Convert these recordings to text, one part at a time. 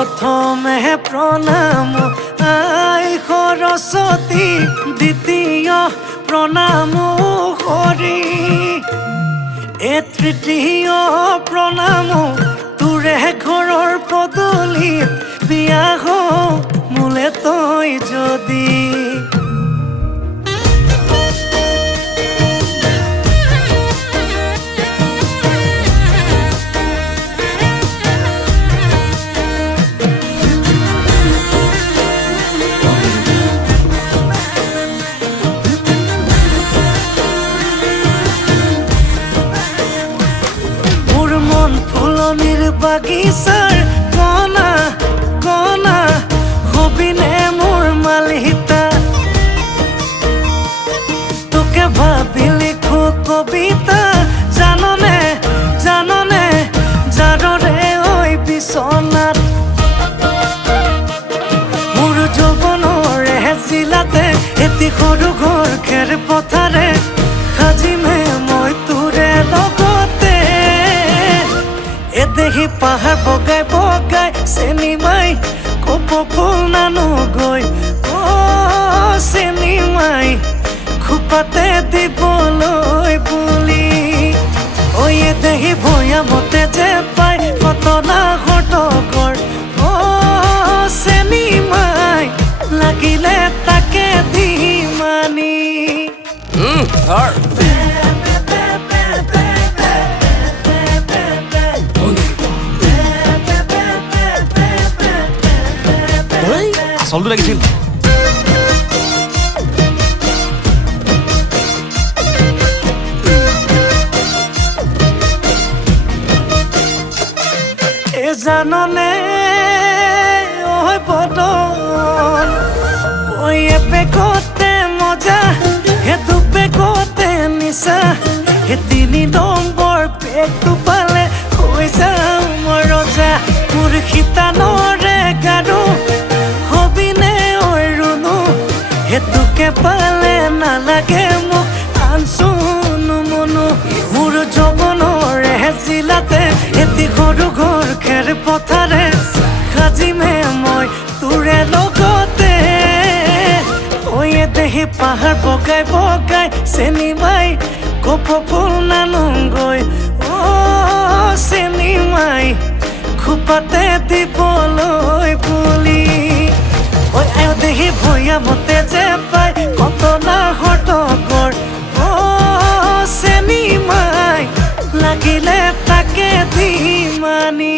প্ৰথমে প্ৰণাম আই সৰস্বতী, দ্বিতীয় প্ৰণাম হৰি, এ তৃতীয় প্ৰণাম তোৰে ঘৰৰ পদূলিত, বিয়া হওঁ মোলে তই যদি। ফুলনিৰ বাগিচাৰ কণা কণা হবিনে মোৰ মালিতা, তোকে ভাবি লিখো কবিতা, জাননে জাননে যাৰৰে ঐ বিচনাত, মোৰ যৌৱনৰে জিলাতে এটি সৰু ঘৰ খেৰ পথাৰে সাজিমে মই তোৰে লগতে। দেহি পাহাৰ বগাই বগাই চেনি মাই কপৌ ফুল নানো গৈ, চেনি মাই খোপাতে দিবলৈ বুলি। দেহি ভৈয়ামতে যে পাই কটনা ঘটকৰ, চেনি মাই লাগিলে তাকে দি মানি। আচলটো লাগিছিল। জাননে ঐ বদন, এপেকতে মজা হে দুপেকতে নিচা, হে 3 নম্বৰ পেকটো পালে হৈ যাম মই ৰজা। মোৰ শীতানৰে গাৰু হবিনে ঐ ৰুণু, হেতুকে পালে নালাগে মোক আনচুনো মনো। মোৰ যৌৱনৰে জিলাতে এটি সৰু ঘৰ খেৰ পথাৰে সাজিমে মই তোৰে লগতে। দেহি পাহাৰ বগাই বগাই চেনি মাই কপৌ ফুল নানোগৈ, চেনি মাই খোপাতে দিবলৈ বুলি। দেহি ভৈয়ামতে যে পাই কটনা ঘটকৰ, চেনি মাই লাগিলে তাকে দি মানি।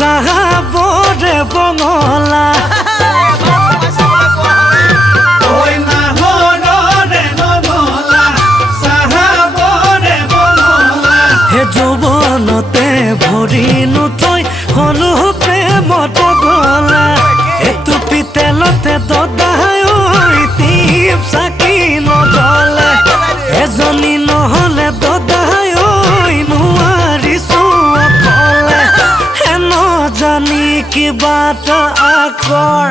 চাহাবৰে বঙলা হে যৌৱনতে ভৰি নুথৈ হলো প্ৰেমত গলা, এইটো পিতেলতে দদাই টিপ চাকি নজ্বলে, এজনী নহলে দদাই নোৱাৰিছো অকলে। হেন জানি কিবা এটা আকৰ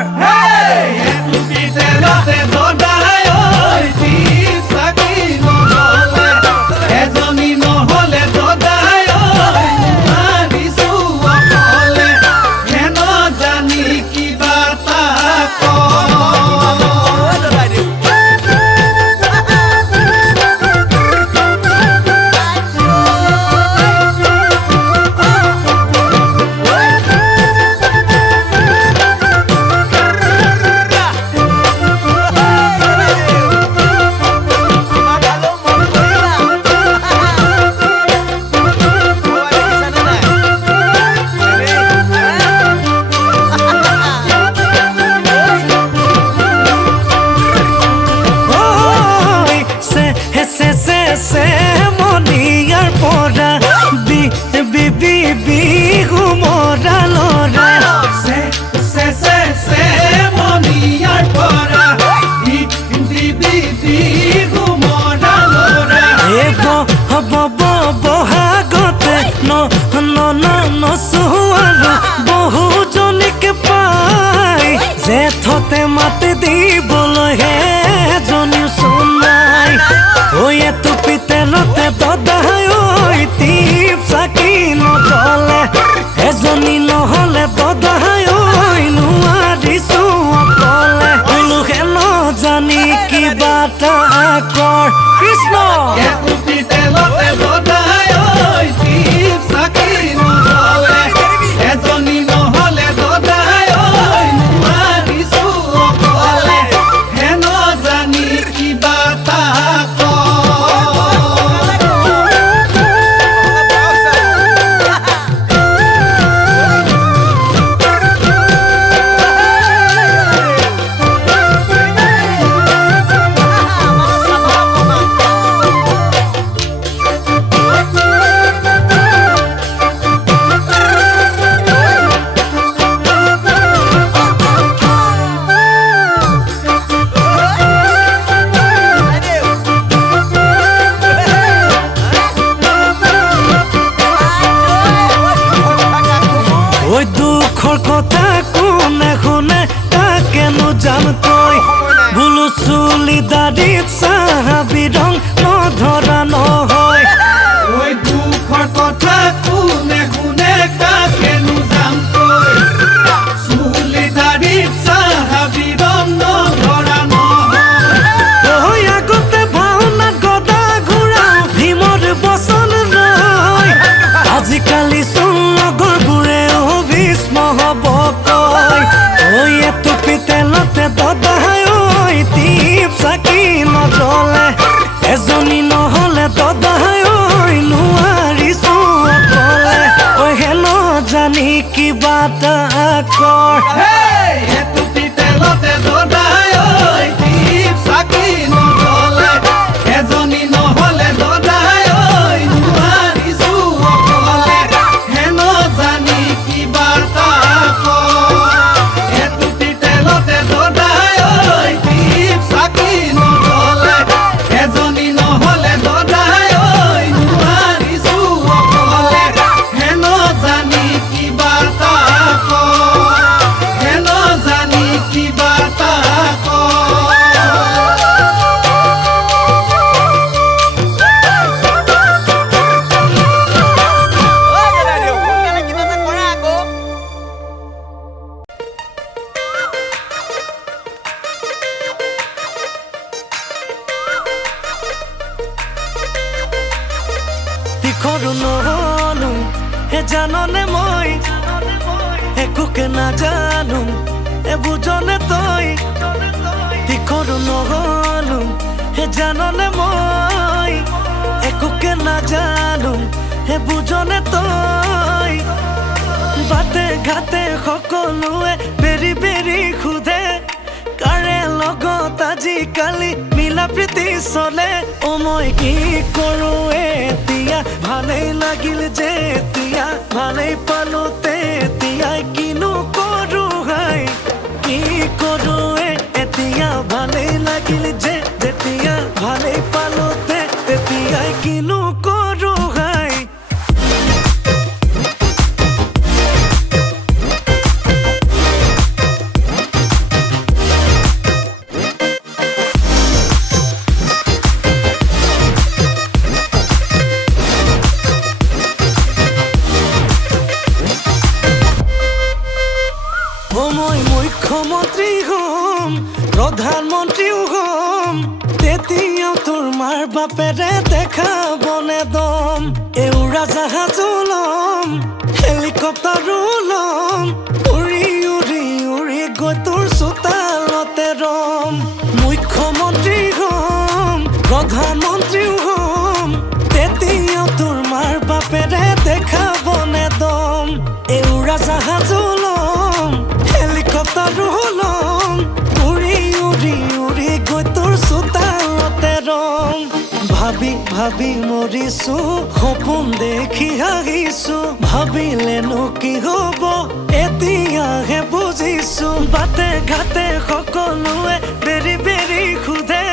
কৃষ্ণ এজনী নহলে দদাই ঐ নোৱাৰিছো অকলে হেন জানি কিবা এটা ওই দুখৰ কথা কোনে শুনে তাকেনো জান তই বুলু চুলি দাড়িত চাহাবি ৰং নধৰা নহয় ঐ দুখৰ কথা কোনে শুনে কাকেনো জানকৈ চুলি দাড়িত চাহাবি ৰং নধৰা নহয় ঐ আগতে ভাওনাত গদা ঘূৰাও ভীমৰ বচন ৰয় আজিকালি চোন লগৰবোৰেও ভীষ্ম হ'ব কয় ঐ এটুপি তেলতে দদাই ঐ টিপ চাকি নজ্বলে এজনী নহলে দদাই ঐ নোৱাৰিছো অকলে ঐ হেন জানি কিবা এটা কৰ এটুপি তেলতে দদাই ঐ টিপ চাকি নজ্বলে এজনী নহলে দদাই ঐ নোৱাৰিছো অকলে হেন জানি কিবা এটা এটুপি তেলতে দদাই ঐ টিপ চাকি নজ্বলে এজনী নহলে দদাই ঐ নোৱাৰিছো অকলে হেন জানি কিবা এটা হেন জানি কিবা এটা তীখৰো নহলো হে জাননে মই একোকে নাজানো এ বুজনে তই তীখৰো নহলো হে জাননে মই একোকে নাজানো হে বুজনে তই বাটে ঘাটে সকলোৱে বেৰি বেৰি সোধে কাৰে লগত আজিকালি মিলা প্ৰীতি চলে অ মই কি কৰো এতিয়া ভালেই লাগিল যেতিয়া ভালেই পালো তেতিয়া কিনো কৰো হাই কি কৰো এতিয়া ভালেই লাগিল যেতিয়া ভালেই পালো তেতিয়া কিনো কৰো হাই মই মুখ্যমন্ত্ৰী হম প্ৰধানমন্ত্ৰীও হম তেতিয়াও তোৰ মাৰ বাপেৰে দেখাবনে দম উৰাজাহাজো লম হেলিকপ্টাৰো লম উৰি উৰি উৰি গৈ তোৰ চোতালতে ৰম মুখ্যমন্ত্ৰী হম প্ৰধানমন্ত্ৰীও হম তেতিয়াও তোৰ মাৰ বাপেৰে দেখাবনে দম উৰাজাহাজো লম হেলিকপ্টাৰো লম উৰি উৰি উৰি গৈ তোৰ চোতালতে ৰম ভাবি ভাবি মৰিছো সপোন দেখি হাঁহিছো ভাবিলেনো কি হব এতিয়াহে বুজিছো বাটে ঘাটে সকলোৱে বেৰি বেৰি সোধে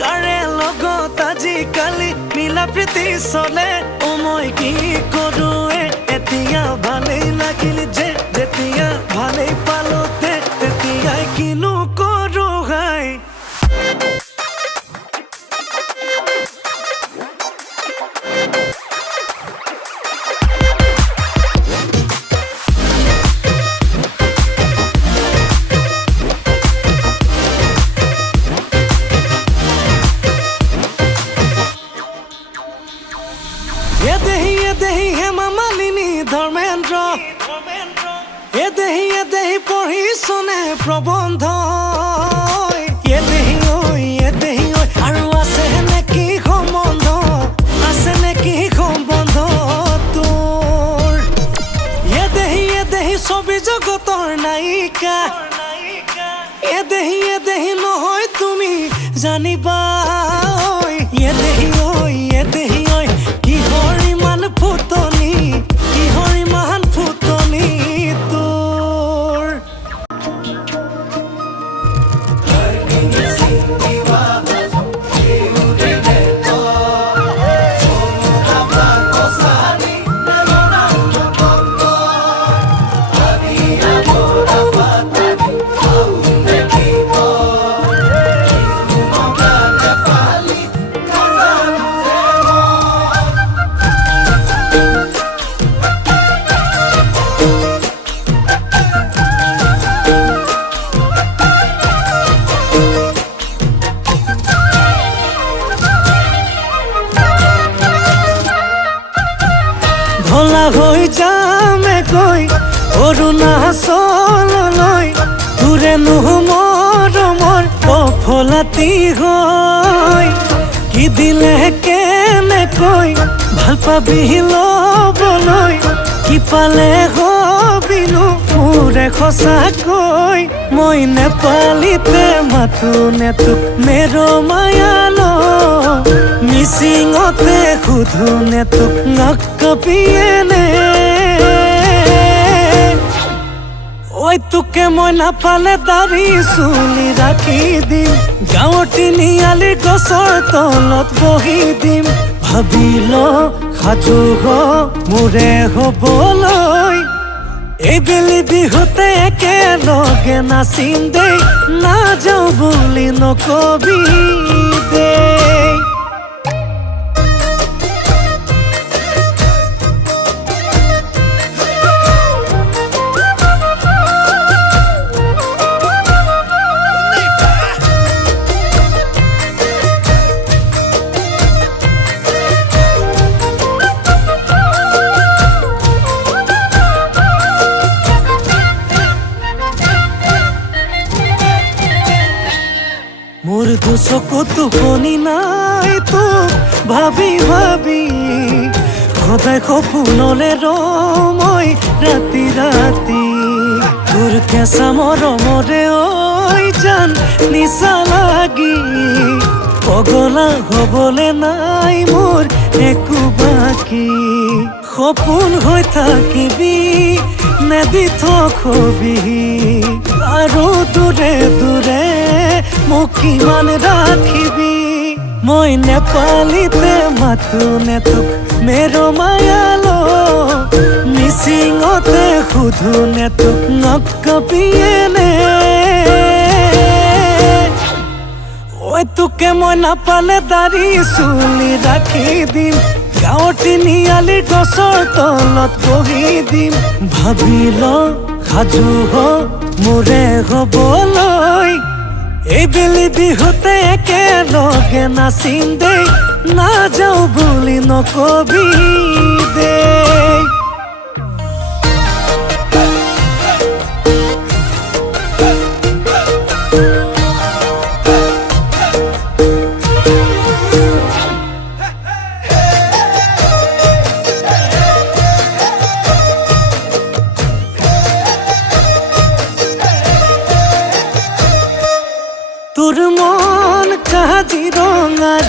কাৰে লগত আজিকালি মিলা প্ৰীতি চলে অ মই কি কৰো এতিয়া ভালেই লাগিল যেতিয়া ভালেই পালো তেতিয়াই কিনো কৰো হাই এদেহি হেমা মালিনী ধৰ্মেন্দ্ৰ এদেহি পঢ়িছনে প্ৰবন্ধ এদেহি ঐ আৰু আছে নেকি সম্বন্ধ তোৰ এদেহি ছবি জগতৰ নায়িকা এদেহি নহয় তুমি জানিবা এদেহি ঐ কিহৰ ইমান ফুটনি তোৰ ভোলা হৈ যামেগৈ অৰুণাচললৈ তোৰে মৰমৰ অফলাতি হৈ কি দিলে কেনেকৈ ভাল পাবি ল'বলৈ কি পালে হবিনো মোৰে সঁচাকৈ মই নেপালীতে মাতো নে তোক মেৰ' মায়াল মিচিঙতে সুধো নে তোক নকবিয়েনে ঐ তোকে মই নাপালে দাড়ি চুলি ৰাখি দিম গাঁৱৰ তিনিআলিৰ গছৰ তলত বহি দিম ভাবিল সাজু হ মোৰে হ'বলৈ এইবেলি বিহুতে একেলগে নাচিম দেই নাযাওঁ বুলি নকবি দেই মোৰ দুচকুত টোপনি নাই তোক ভাবি সদায় সপোনলে ৰৈ ৰাতি তোৰ কেঁচা মৰমৰে ঐ জান নিচা লাগি পগলা হ'বলে নাই মোৰ একো বাকী সপোন হৈ থাকিবি নেদি থবি আৰু দূৰে মোক কিমান ৰাখিবি মই নেপালীতে মাতো নে তোক মেৰ' মায়াল মিচিঙতে সুধো নে তোক নকবিয়েনে ঐ তোকে মই নাপালে দাড়ি চুলি ৰাখি দিম গাঁৱৰ তিনিআলিৰ গছৰ তলত বহি দিম ভাবিল সাজু হ মোৰে হ'বলৈ এইবেলি বিহুতে একেলগে নাচিম দেই নাযাওঁ বুলি নকবি দেই তোর মন কাজিৰঙাৰ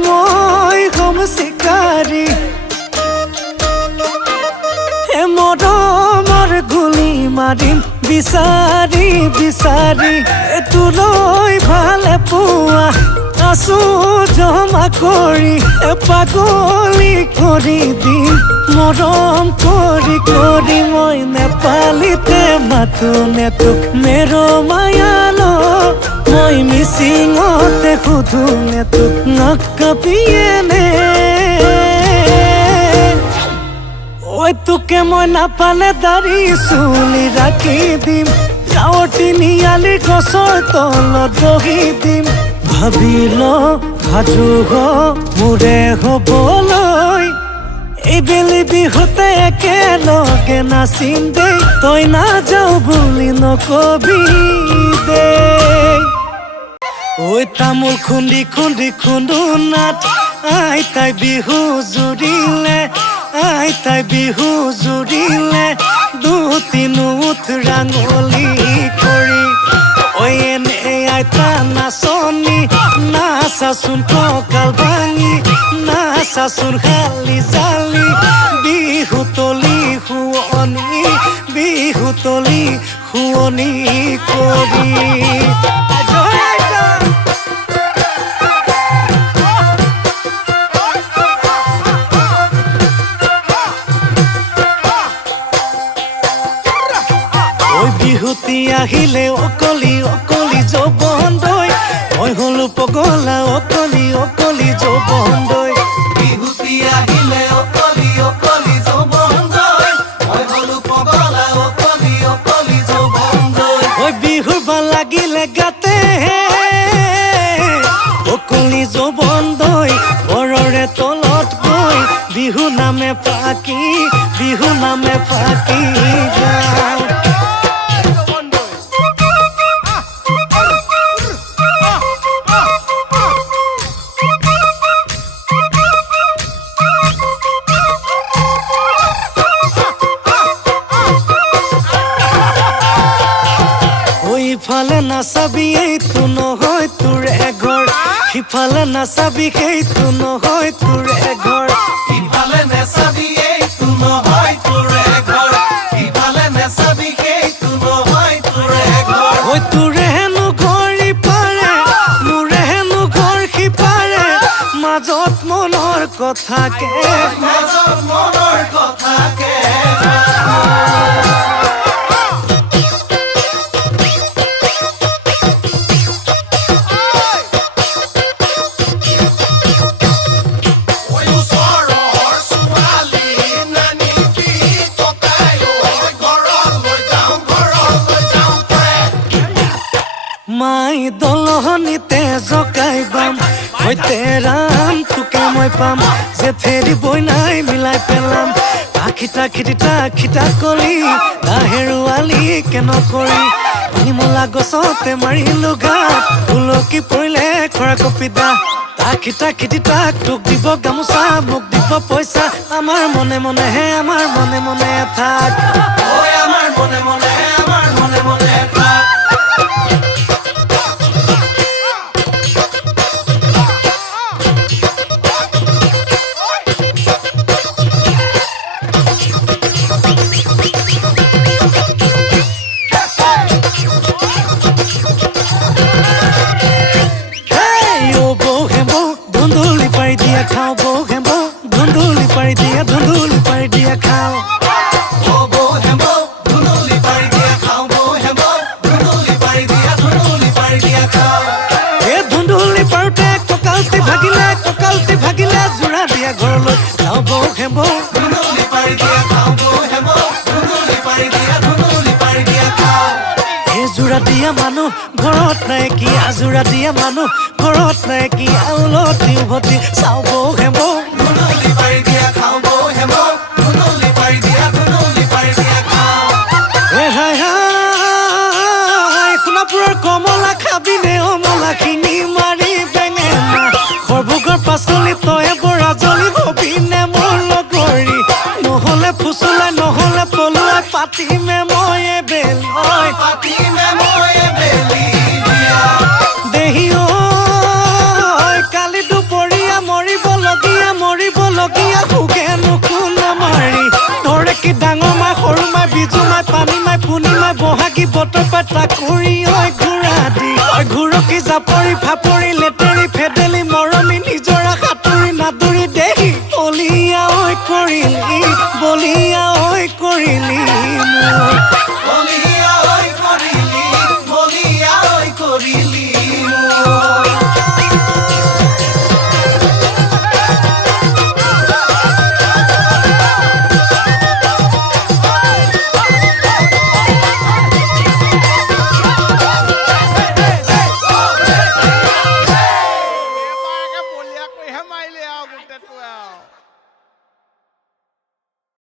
মই হম চিকাৰী মৰমৰ গুলি মাৰিম বিচাৰি তোলৈ ভালে পোৱা আছো জমা কৰি পাগলী কৰি দিম মৰম কৰি মই নেপালীতে মাতো নে তোক মেৰ' মায়াল মই মিচিঙতে সুধো নে তোক নকবিয়েনে ঐ তোকে মই নাপালে দাড়ি চুলি ৰাখি দিম গাঁৱৰ তিনিআলিৰ গছৰ তলত বহি দিম ভাবিল সাজু মোৰে হ'বলৈ এইবেলি বিহুতে একেলগে নাচিম দেই তই নাযাও বুলি নকবি দেই ঐ তামোল খুন্দি খুন্দি খুন্দু নাট আইতাই বিহু জুৰিলে আইতাই বিহু জুৰিলে দুতিনুঠ ৰাঙলী কৰি ঐ এনে আইতা নাচনি নাচাচোন কঁকাল ভাঙি নাচাচোন শালি জালি বিহুতলি শুৱনি কৰি বিহুতি আহিলে অকলি অকলি যৌৱন দৈ মই হলো পগলা অকলি অকলি যৌৱন দৈ বিহুতি আহিলে অকলি অকলি যৌৱন দৈ মই হলো পগলা অকলি অকলি যৌৱন দৈ ঐ বিহুৰ বা লাগিলে গাতে অকলি যৌৱন দৈ বৰৰে তলত গৈ বিহু নামে ফাকি গাওঁ ইফালে নাচাবি এইটো নহয় তোৰ এঘৰ সিফালে নাচাবি সেইটো নহয় তোৰ এঘৰ ইফালে নেচাবি এইটো নহয় তোৰ এঘৰ ইফালে নেচাবি সেইটো নহয় তোৰ এঘৰ ঐ তোৰে হেনো ঘৰ ইপাৰে মোৰে হেনো ঘৰ সিপাৰে মাজত মনৰ কথাকে মাজত মনৰ কথাকে মাই দলনিতে জকাই বাম সৈতে ৰাম তোকে মই পাম যে ফেৰিবই নাই মিলাই পেলাম আখিটা খিটা কলি হেৰুৱালি কেন কৰি নিমলা গছতে মাৰিলো গাত তুলসী পৰিলে খৰা কপিতা আখিটা তাক তোক দিব গামোচা মোক দিব পইচা আমাৰ মনে মনেহে আমাৰ মনে মনে থাক ঐ আমাৰ মনে মনে আমাৰ মনে মনে থাক খাও বৌ হেম্বৌ ধুন্দুলি পাৰি দিয়া খাও ও বৌ হেম্বৌ ধুন্দুলি পাৰি দিয়া খাও বৌ হেম্বৌ ধুন্দুলি পাৰি দিয়া খাও এই ধুন্দুলি পাৰোতে কঁকালটি ভাগিলে যোৰা দিয়া ঘৰলৈ যাওঁ বৌ হেম্বৌ ধুন্দুলি পাৰি দিয়া খাও বৌ হেম্বৌ ধুন্দুলি পাৰি দিয়া খাও এই যোৰা দিয়া মানুহ ঘৰত নাই কি আজোৰা দিয়া মানুহ ঘৰত নাই কি আউলতি উভতি চাওঁ বৌ হেম্বৌ ধুন্দুলি পাৰি দিয়া খাও বৌ হেম্বৌ ধুন্দুলি পাৰি দিয়া খাও হাই সোণাপুৰৰ কমলা খাবিনে অমলাখিনি মাৰি বেঙেনা সৰভোগৰ পাচলি তই বৰা জলি হবিনে মোৰ লগৰী নহলে ফুচুলাই নহলে পলুৱাই পাতিমে মই বেলি পাতিমে মই বেলি দিয়া দেহি কালি দুপৰীয়া মৰিবলগীয়া সুখেনো কোন মাৰি ধৰে কি ডাঙৰ মাই সৰু মাই বিজু মাই পানী মাই পুনি মাই বহাগী বতৰ পাই তাকুৰি ঘূৰা দি ঘূৰকি জাপৰি ফাপৰি লেতেৰি ফেদেলি মৰমি নিজৰা সাঁতুৰি নাদুৰি দেহি বলিয়া কৰিলি বলিয়া ঐ কৰিলি মোক টেটু